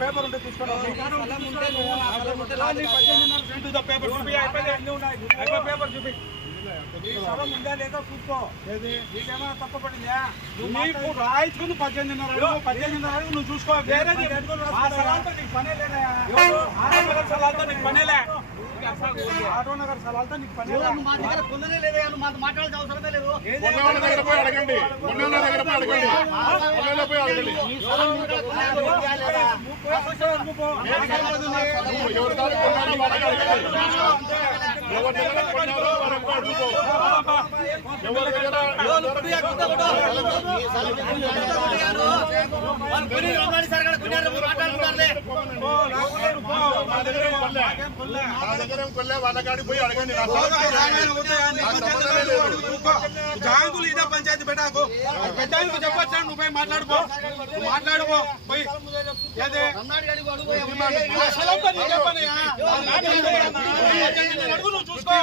Paper ఉంటే తీసుకోండి paper చూపి స్థలం ఉందా లేదా చూసుకో నీకేమో తక్కువ పడిందా నీకు రాయించుకుని 18,500 నువ్వు చూసుకో వేరే నీకు పనే లేదా స్థలాలతో నీకు పనేలే ఆటో నగర్ స్థలాలతో నీకు పనే మా దగ్గర కొననే లేదా నువ్వు మాట్లాడాల్సిన అవసరమే లేదు దగ్గర పోయి అడగండి వాళ్ళకాడికి పోయి అడగండి జాంగులు ఇదే పంచాయతీ పెట్టాకు పెద్దానికి చెప్పొచ్చా నువ్వు పోయి మాట్లాడుకో పోయి నువ్వు చూసుకో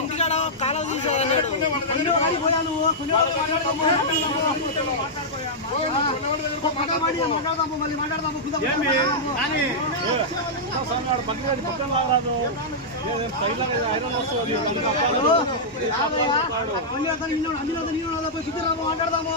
ఇంటికాడ కాలం తీసేవాడు మాట్లాడదాము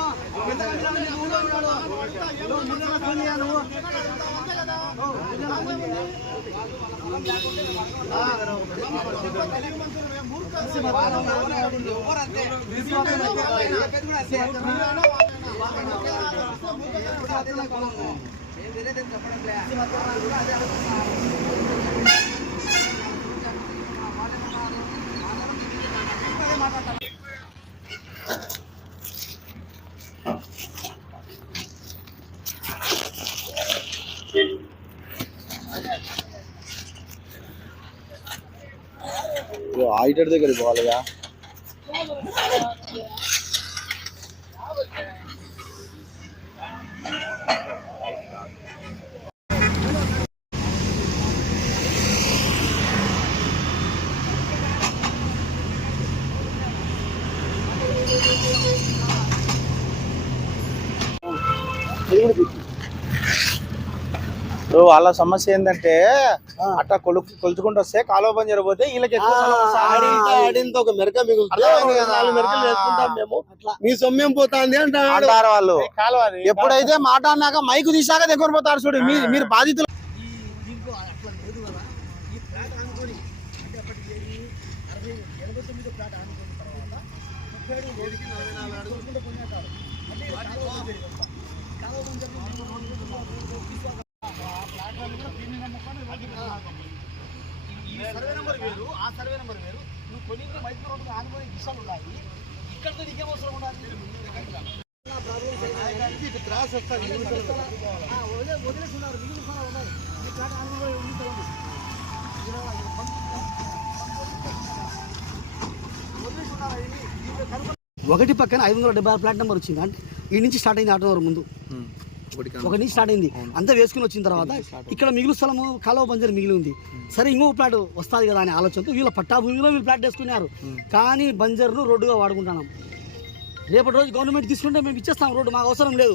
ఆడిటర్ దగ్గరికి పోవాలిగా వాళ్ళ సమస్య ఏంటంటే అట్లా కొలుచుకుంటూ వస్తే కాలువ బంద్ జరిగిపోతే వీళ్ళకి ఒక మెరక మిగులుతాం మేము మీ సొమ్యం పోతాంది అంటారు వాళ్ళు. ఎప్పుడైతే మాట అన్నాక మైకు తీసాక దగ్గర పోతారు చూడు. మీరు బాధితులు సర్వే నెంబర్ వేరు, ఆ సర్వే నెంబర్ వేరు. నువ్వు కొన్ని మైక్రో రోడ్డు ఆనుకొని దిశలు ఉన్నాయి. ఇక్కడితో నీకేం అవసరం ఉండాలి? క్రాస్ వస్తారు వదిలేస్తున్నారు. మిగిలిన ఉన్నాయి ఈ ప్లాట్ ఆనుకొని ఒకటి పక్కన 576 ప్లాట్ నెంబర్ వచ్చింది. అంటే ఈ నుంచి స్టార్ట్ అయింది ఆటో ముందు ఒక నుంచి స్టార్ట్ అయింది. అంతా వేసుకుని వచ్చిన తర్వాత ఇక్కడ మిగిలిన స్థలము కాలువ బంజరు మిగిలి ఉంది. సరే ఇంకొక ప్లాట్ వస్తుంది కదా అనే ఆలోచనతో వీళ్ళ పట్టా భూమిలో వీళ్ళు ప్లాట్ వేసుకున్నారు. కానీ బంజర్ను రోడ్డుగా వాడుకుంటున్నాం. రేపటి రోజు గవర్నమెంట్ తీసుకుంటే మేము ఇచ్చేస్తాం రోడ్డు, మాకు అవసరం లేదు.